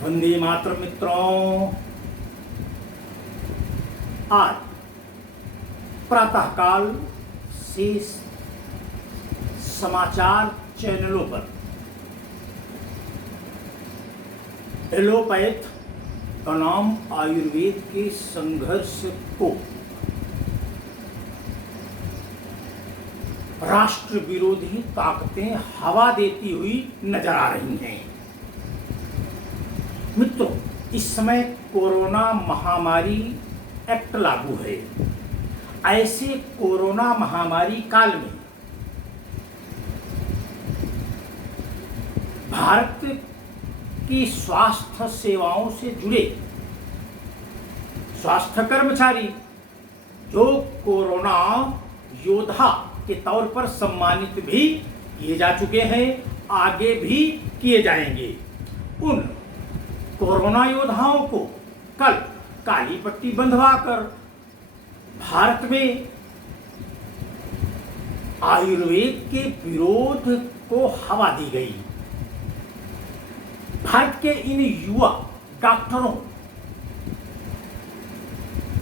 वंदे मातरम मित्रों, आज प्रातःकाल से समाचार चैनलों पर एलोपैथ बनाम आयुर्वेद के संघर्ष को राष्ट्र विरोधी ताकतें हवा देती हुई नजर आ रही हैं। मित्रों, इस समय कोरोना महामारी एक्ट लागू है। ऐसे कोरोना महामारी काल में भारत की स्वास्थ्य सेवाओं से जुड़े स्वास्थ्य कर्मचारी जो कोरोना योद्धा के तौर पर सम्मानित भी किए जा चुके हैं, आगे भी किए जाएंगे। उन कोरोना योद्धाओं को कल काली पट्टी बंधवाकर भारत में आयुर्वेद के विरोध को हवा दी गई। भारत के इन युवा डॉक्टरों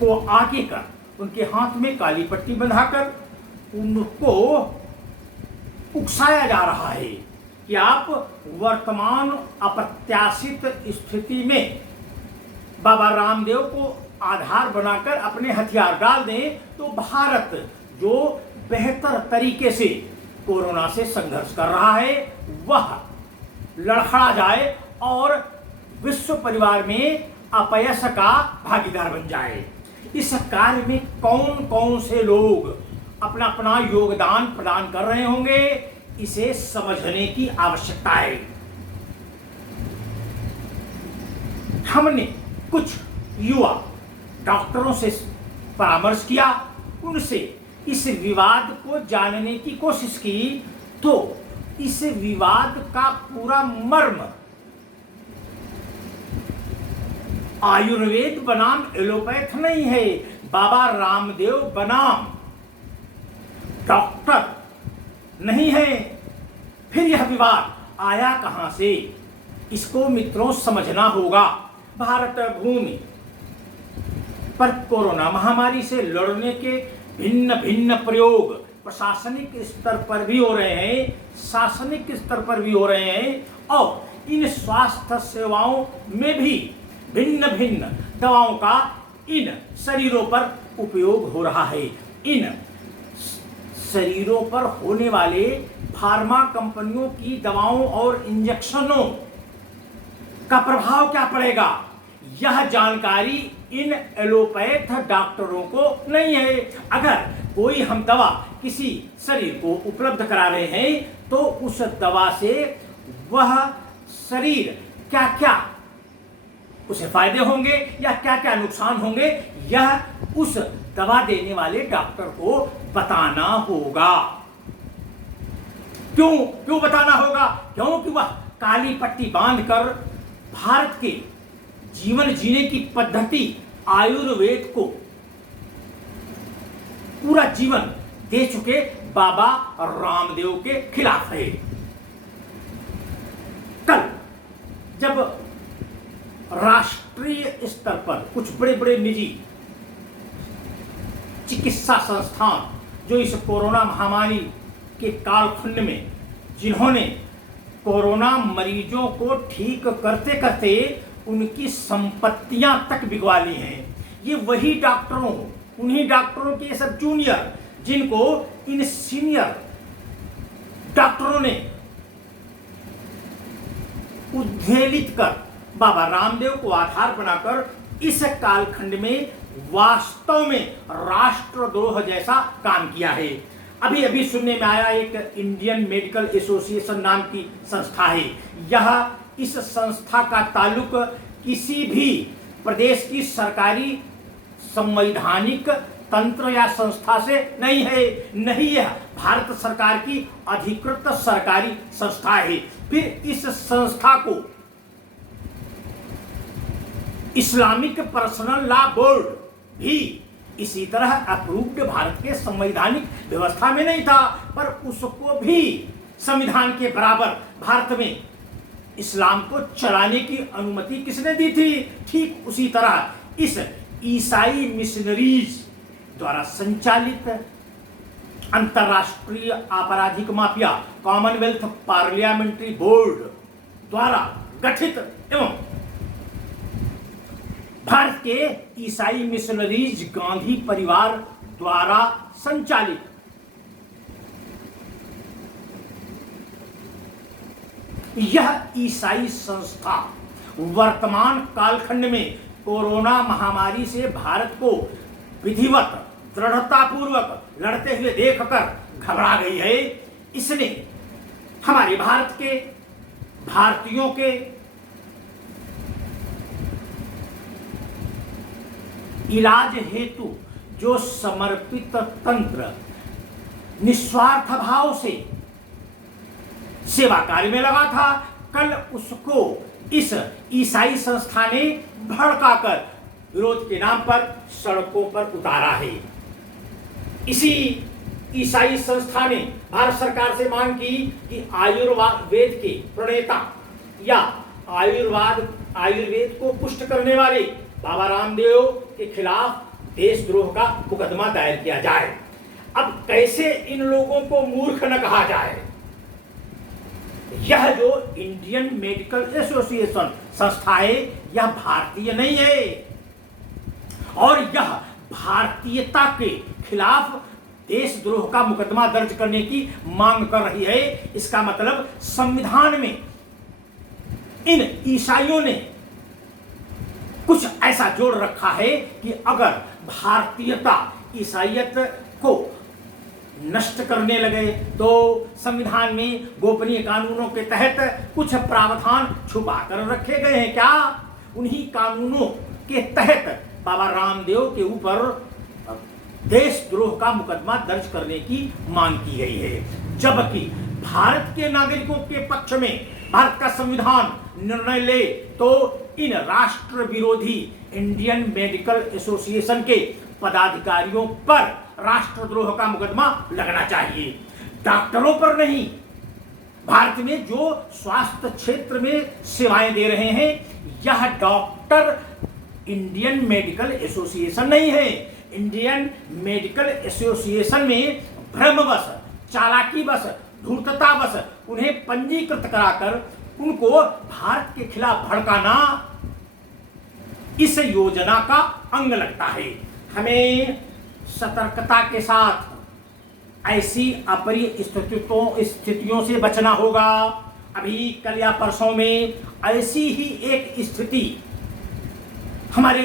को आगे कर उनके हाथ में काली पट्टी बंधाकर उनको उकसाया जा रहा है कि आप वर्तमान अप्रत्याशित स्थिति में बाबा रामदेव को आधार बनाकर अपने हथियार डाल दें तो भारत जो बेहतर तरीके से कोरोना से संघर्ष कर रहा है वह लड़खड़ा जाए और विश्व परिवार में अपयश का भागीदार बन जाए। इस कार्य में कौन कौन से लोग अपना अपना योगदान प्रदान कर रहे होंगे, इसे समझने की आवश्यकता है। हमने कुछ युवा डॉक्टरों से परामर्श किया, उनसे इस विवाद को जानने की कोशिश की तो इस विवाद का पूरा मर्म आयुर्वेद बनाम एलोपैथ नहीं है, बाबा रामदेव बनाम डॉक्टर नहीं है। फिर यह विवाद आया कहां से, इसको मित्रों समझना होगा। भारत भूमि पर कोरोना महामारी से लड़ने के भिन्न भिन्न प्रयोग प्रशासनिक स्तर पर भी हो रहे हैं, शासनिक स्तर पर भी हो रहे हैं और इन स्वास्थ्य सेवाओं में भी भिन्न भिन्न दवाओं का इन शरीरों पर उपयोग हो रहा है। इन शरीरों पर होने वाले फार्मा कंपनियों की दवाओं और इंजेक्शनों का प्रभाव क्या पड़ेगा, यह जानकारी इन एलोपैथ डॉक्टरों को नहीं है। अगर कोई हम दवा किसी शरीर को उपलब्ध करा रहे हैं तो उस दवा से वह शरीर क्या क्या उसे फायदे होंगे या क्या क्या नुकसान होंगे, यह उस दवा देने वाले डॉक्टर को बताना होगा। क्यों बताना होगा? क्योंकि वह काली पट्टी बांधकर भारत के जीवन जीने की पद्धति आयुर्वेद को पूरा जीवन दे चुके बाबा रामदेव के खिलाफ है। कल जब राष्ट्रीय स्तर पर कुछ बड़े बड़े निजी चिकित्सा संस्थान जो इस कोरोना महामारी के कालखंड में जिन्होंने कोरोना मरीजों को ठीक करते करते उनकी संपत्तियां तक बिगवा ली हैं, ये वही डॉक्टरों, उन्हीं डॉक्टरों के सब जूनियर जिनको इन सीनियर डॉक्टरों ने उद्वेलित कर बाबा रामदेव को आधार बनाकर इस कालखंड में वास्तव में राष्ट्रद्रोह जैसा काम किया है। अभी अभी सुनने में आया, एक इंडियन मेडिकल एसोसिएशन नाम की संस्था है। यह इस संस्था का ताल्लुक किसी भी प्रदेश की सरकारी संवैधानिक तंत्र या संस्था से नहीं है, नहीं यह भारत सरकार की अधिकृत सरकारी संस्था है। फिर इस संस्था को इस्लामिक पर्सनल लॉ बोर्ड भी इसी तरह अप्रूव्ड भारत के संवैधानिक व्यवस्था में नहीं था, पर उसको भी संविधान के बराबर भारत में इस्लाम को चलाने की अनुमति किसने दी थी? ठीक उसी तरह इस ईसाई मिशनरीज द्वारा संचालित अंतरराष्ट्रीय आपराधिक माफिया कॉमनवेल्थ पार्लियामेंट्री बोर्ड द्वारा गठित एवं भारत के ईसाई मिशनरीज गांधी परिवार द्वारा संचालित यह ईसाई संस्था वर्तमान कालखंड में कोरोना महामारी से भारत को विधिवत दृढ़तापूर्वक लड़ते हुए देखकर घबरा गई है। इसने हमारे भारत के भारतीयों के इलाज हेतु जो समर्पित तंत्र निस्वार्थ भाव से सेवा कार्य में लगा था, कल उसको इस ईसाई संस्था ने भड़काकर विरोध के नाम पर सड़कों पर उतारा है। इसी ईसाई संस्था ने भारत सरकार से मांग की कि आयुर्वेद के प्रणेता या आयुर्वेद को पुष्ट करने वाले बाबा रामदेव के खिलाफ देशद्रोह का मुकदमा दायर किया जाए। अब कैसे इन लोगों को मूर्ख न कहा जाए? यह जो इंडियन मेडिकल एसोसिएशन संस्था है यह भारतीय नहीं है और यह भारतीयता के खिलाफ देशद्रोह का मुकदमा दर्ज करने की मांग कर रही है। इसका मतलब संविधान में इन ईसाइयों ने कुछ ऐसा जोड़ रखा है कि अगर भारतीयता ईसाइयत को नष्ट करने लगे तो संविधान में गोपनीय कानूनों के तहत कुछ प्रावधान छुपा कर रखे गए हैं। क्या उन्हीं कानूनों के तहत बाबा रामदेव के ऊपर देशद्रोह का मुकदमा दर्ज करने की मांग की गई है, जबकि भारत के नागरिकों के पक्ष में भारत का संविधान निर्णय ले तो इन राष्ट्र विरोधी इंडियन मेडिकल एसोसिएशन के पदाधिकारियों पर राष्ट्रद्रोह का मुकदमा लगना चाहिए, डॉक्टरों पर नहीं। भारत में जो स्वास्थ्य क्षेत्र में सेवाएं दे रहे हैं यह डॉक्टर इंडियन मेडिकल एसोसिएशन नहीं है। इंडियन मेडिकल एसोसिएशन में भ्रमवश, चालाकीवश, धूर्ततावश उन्हें पंजीकृत कराकर उनको भारत के खिलाफ भड़काना इस योजना का अंग लगता है। हमें सतर्कता के साथ ऐसी अप्रिय स्थितियों से बचना होगा। अभी कल या परसों में ऐसी ही एक स्थिति हमारे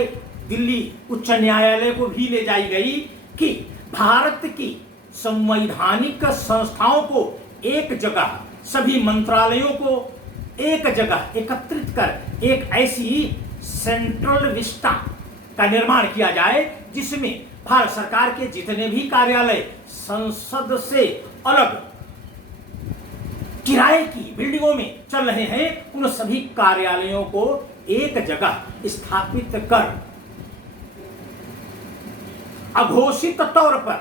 दिल्ली उच्च न्यायालय को भी ले जाई गई कि भारत की संवैधानिक संस्थाओं को एक जगह, सभी मंत्रालयों को एक जगह एकत्रित कर एक ऐसी सेंट्रल विस्टा का निर्माण किया जाए जिसमें भारत सरकार के जितने भी कार्यालय संसद से अलग किराए की बिल्डिंगों में चल रहे हैं उन सभी कार्यालयों को एक जगह स्थापित कर अघोषित तौर पर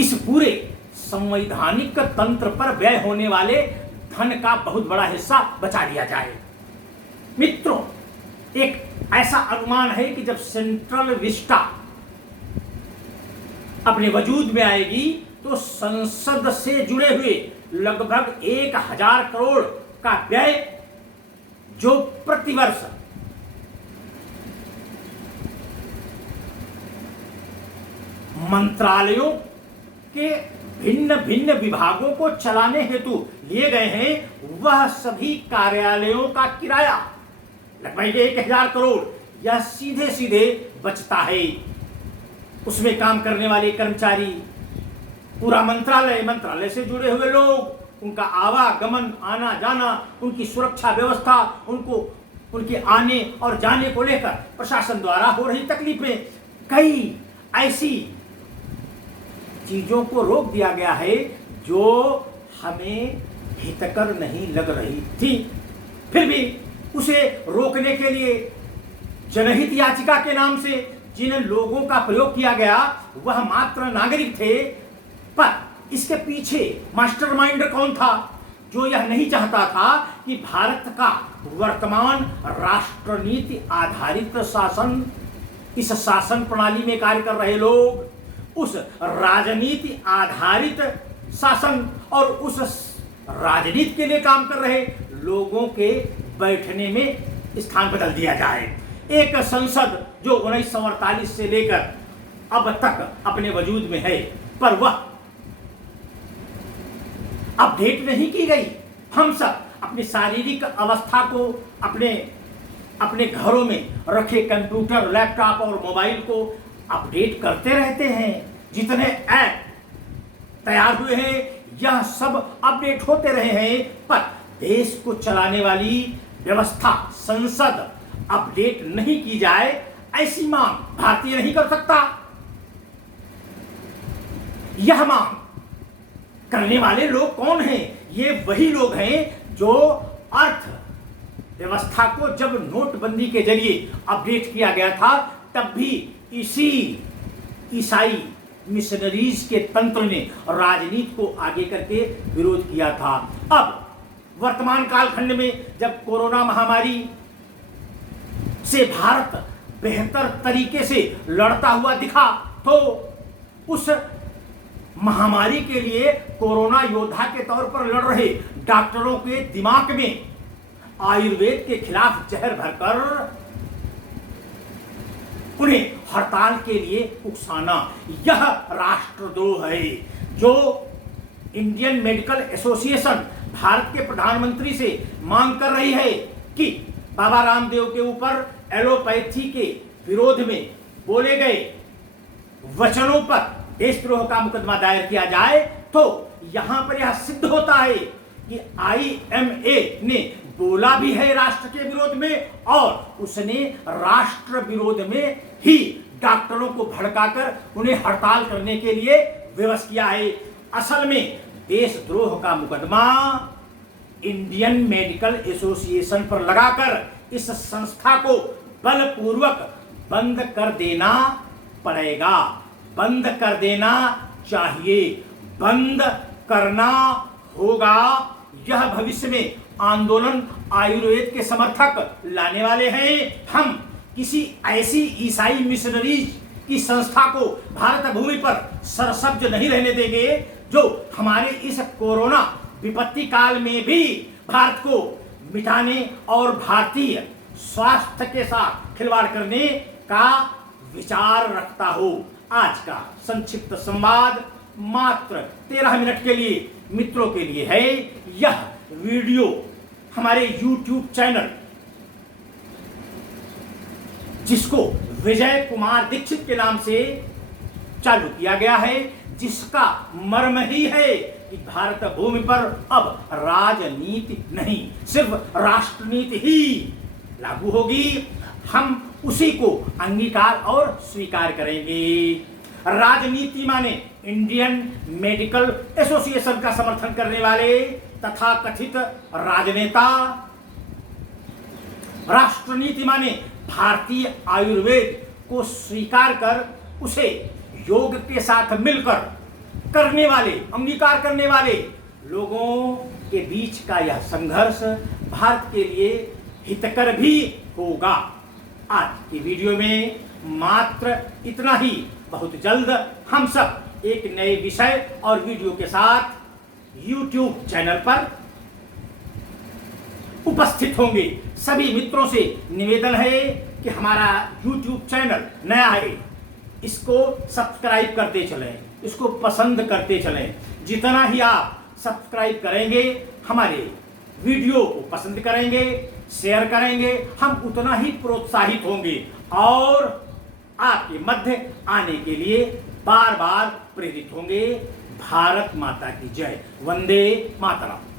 इस पूरे संवैधानिक तंत्र पर व्यय होने वाले धन का बहुत बड़ा हिस्सा बचा लिया जाए। मित्रों, एक ऐसा अनुमान है कि जब सेंट्रल विस्टा अपने वजूद में आएगी तो संसद से जुड़े हुए लगभग 1000 करोड़ का व्यय जो प्रतिवर्ष मंत्रालयों के भिन्न भिन्न विभागों को चलाने हेतु लिए गए हैं वह सभी कार्यालयों का किराया लगभग 1000 करोड़ यह सीधे सीधे बचता है। उसमें काम करने वाले कर्मचारी, पूरा मंत्रालय से जुड़े हुए लोग, उनका आवागमन, आना जाना, उनकी सुरक्षा व्यवस्था, उनके आने और जाने को लेकर प्रशासन द्वारा हो रही तकलीफें, कई ऐसी चीजों को रोक दिया गया है जो हमें हितकर नहीं लग रही थी। फिर भी उसे रोकने के लिए जनहित याचिका के नाम से जिन लोगों का प्रयोग किया गया वह मात्र नागरिक थे, पर इसके पीछे मास्टरमाइंड कौन था जो यह नहीं चाहता था कि भारत का वर्तमान राष्ट्रनीति आधारित शासन, इस शासन प्रणाली में कार्य कर रहे लोग उस राजनीति आधारित शासन और उस राजनीति के लिए काम कर रहे लोगों के बैठने में स्थान बदल दिया जाए। एक संसद जो 1948 से लेकर अब तक अपने वजूद में है, पर वह अपडेट नहीं की गई। हम सब अपनी शारीरिक अवस्था को अपने घरों में रखे कंप्यूटर, लैपटॉप और मोबाइल को अपडेट करते रहते हैं। जितने ऐप तैयार हुए हैं यह सब अपडेट होते रहे हैं, पर देश को चलाने वाली व्यवस्था, संसद अपडेट नहीं की जाए, ऐसी मांग भारतीय नहीं कर सकता। यह मांग करने वाले लोग कौन हैं? ये वही लोग हैं जो अर्थ व्यवस्था को जब नोटबंदी के जरिए अपडेट किया गया था, तब भी इसी ईसाई मिशनरीज के तंत्र ने राजनीति को आगे करके विरोध किया था। अब वर्तमान कालखंड में जब कोरोना महामारी से भारत बेहतर तरीके से लड़ता हुआ दिखा, तो उस महामारी के लिए कोरोना योद्धा के तौर पर लड़ रहे डॉक्टरों के दिमाग में आयुर्वेद के खिलाफ जहर भरकर उन्हें हड़ताल के लिए उकसाना, यह राष्ट्रद्रोह है। जो इंडियन मेडिकल एसोसिएशन भारत के प्रधानमंत्री से मांग कर रही है कि बाबा रामदेव के ऊपर एलोपैथी के विरोध में बोले गए वचनों पर देशद्रोह का मुकदमा दायर किया जाए, तो यहां पर यह सिद्ध होता है कि IMA ने बोला भी है राष्ट्र के विरोध में, और उसने राष्ट्र विरोध में ही डॉक्टरों को भड़काकर उन्हें हड़ताल करने के लिए विवश किया है। असल में देशद्रोह का मुकदमा इंडियन मेडिकल एसोसिएशन पर लगाकर इस संस्था को बलपूर्वक बंद कर देना पड़ेगा, बंद कर देना चाहिए, बंद करना होगा। यह भविष्य में आंदोलन आयुर्वेद के समर्थक लाने वाले हैं। हम किसी ऐसी ईसाई मिशनरीज की संस्था को भारत भूमि पर सरसब्ज नहीं रहने देंगे जो हमारे इस कोरोना विपत्ति काल में भी भारत को मिटाने और भारतीय स्वास्थ्य के साथ खिलवाड़ करने का विचार रखता हो। आज का संक्षिप्त संवाद मात्र 13 मिनट के लिए मित्रों के लिए है। यह वीडियो हमारे YouTube चैनल, जिसको विजय कुमार दीक्षित के नाम से चालू किया गया है, जिसका मर्म ही है कि भारत भूमि पर अब राजनीति नहीं, सिर्फ राष्ट्रनीति ही लागू होगी। हम उसी को अंगीकार और स्वीकार करेंगे। राजनीति माने इंडियन मेडिकल एसोसिएशन का समर्थन करने वाले तथा कथित राजनेता, राष्ट्रनीति माने भारतीय आयुर्वेद को स्वीकार कर उसे योग के साथ मिलकर करने वाले, अंगीकार करने वाले लोगों के बीच का यह संघर्ष भारत के लिए हितकर भी होगा। आज की वीडियो में मात्र इतना ही। बहुत जल्द हम सब एक नए विषय और वीडियो के साथ YouTube चैनल पर उपस्थित होंगे। सभी मित्रों से निवेदन है कि हमारा YouTube चैनल नया है, इसको सब्सक्राइब करते चलें, इसको पसंद करते चलें। जितना ही आप सब्सक्राइब करेंगे, हमारे वीडियो को पसंद करेंगे, शेयर करेंगे, हम उतना ही प्रोत्साहित होंगे और आपके मध्य आने के लिए बार बार प्रेरित होंगे। भारत माता की जय। वंदे मातरम।